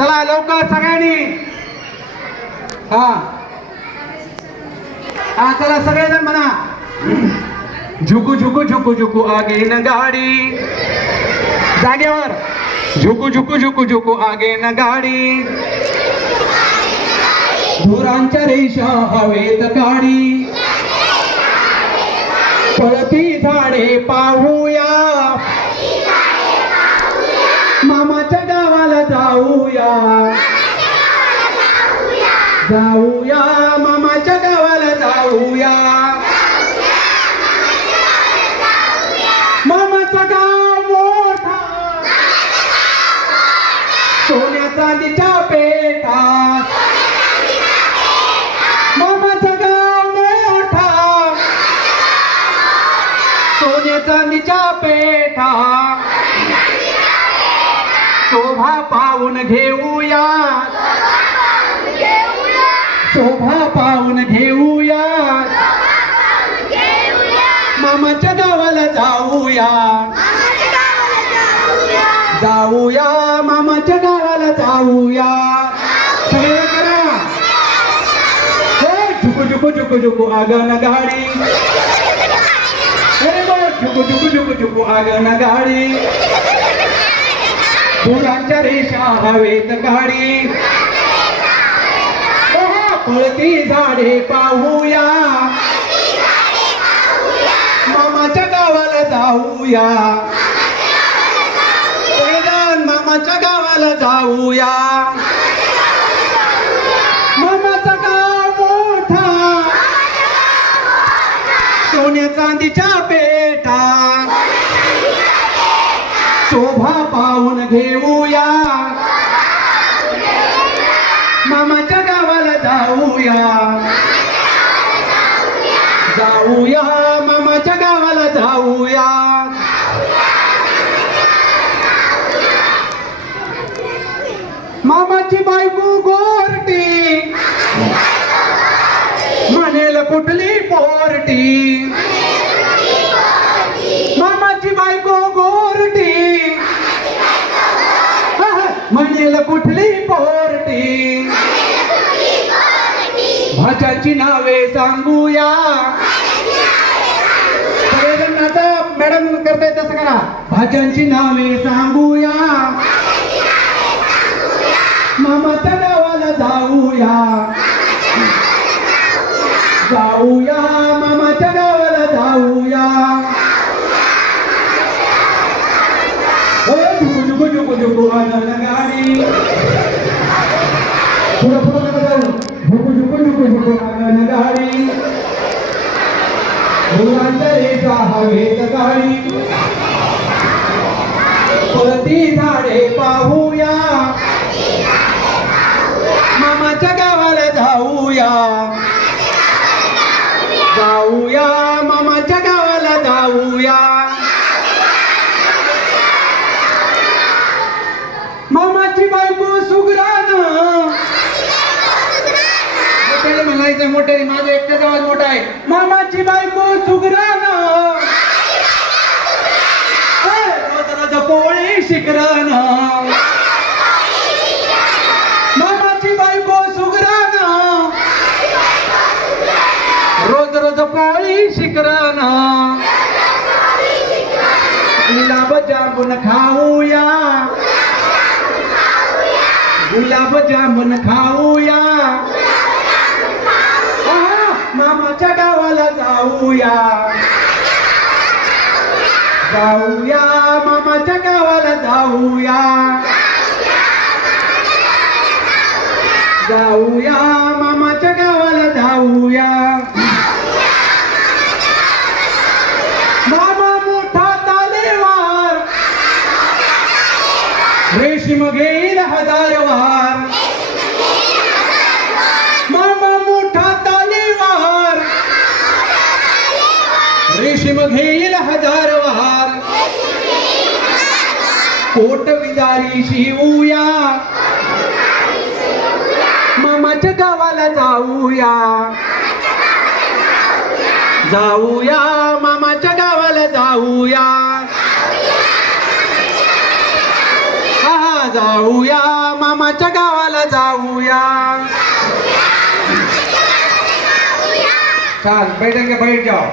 चला लवकर सगळ्यांनी. हा. हा चला सगळेजण म्हणा. झुकू झुकू झुकू झुकू आगे न गाडी. जागेवर. झुकू झुकू झुकू झुकू आगे न गाडी. धुरांच्या रेषा हवेत काढी पळती झाडे पाहू जाऊया. जाऊया मामाच्या गावाला जाऊया. मामाचा गाव मोठा. सोन्या चांदीच्या पेठा. मामाचा गाव मोठा. सोन्या चांदीच्या पेठा. शोभा पाहून घेऊया. शोभा पाहून घेऊया. मामाच्या गावाला जाऊया. जाऊया मामाच्या गावाला जाऊया. सगळे करा. हे झुकू झुकू झुकू झुकू आगन गाडी. हे बघ, झुकू झुकू झुकू झुकू आगन गाडी. फुलांच्या रेषा हवेत गाडी. पळती झाडे पाहूया. मामाच्या गावाला जाऊया. मामाच्या गावाला जाऊया. मामाचा गाव मोठा. सोन्या चांदीच्या पेटा. शोभा पाहून घेऊया. मामाच्या गावाला जाऊया. जाऊया मामाच्या गावाला जाऊया. मामाची बायको गो म्हणेल कुठली पोरटी मामाची बायको गोरटी म्हणेल कुठली पोरटी? भाज्याची नावे सांगूया. आता मॅडम करताय तसं करा. भाज्यांची नावे सांगूया. मामाच्या गावाला जाऊया. जाऊया मामाच्या गावाला जाऊया. झुकू झुकू झुकू झुकू आनंद नका जाऊ. झुकू झुकू झुकू झुकू गाडी मुलांच्या रेषा हवेत गाडी झाडे पाहूया. मामाच्या गावाला जाऊया. जाऊया मामाच्या गावाला जाऊया मामाची बायको सुगरान मोठे म्हणायचं माझा एकट्याचा आवाज मोठा आहे. मामाची बायको सुगरान. पोळी शिकरान. मामाची बायको सुगरान. रोज रोज पोळी शिकरान गुलाब जामुन खाऊया. गुलाब जामुन खाऊया. मामाच्या गावाला जाऊया. जाऊया मामाच्या गावाला जाऊया. जाऊया मामाच्या गावाला जाऊया. मामा मोठा तालेवार. रेशीम घेईल हजार वार मामा मोठा तालेवार रेशीम घेईल हजार वार. कोट विदारी शिवूया. मामाच्या गावाला जाऊया. जाऊया मामाच्या गावाला जाऊया. हा जाऊया मामाच्या गावाला जाऊया. छान बैठक बैठ जाओ.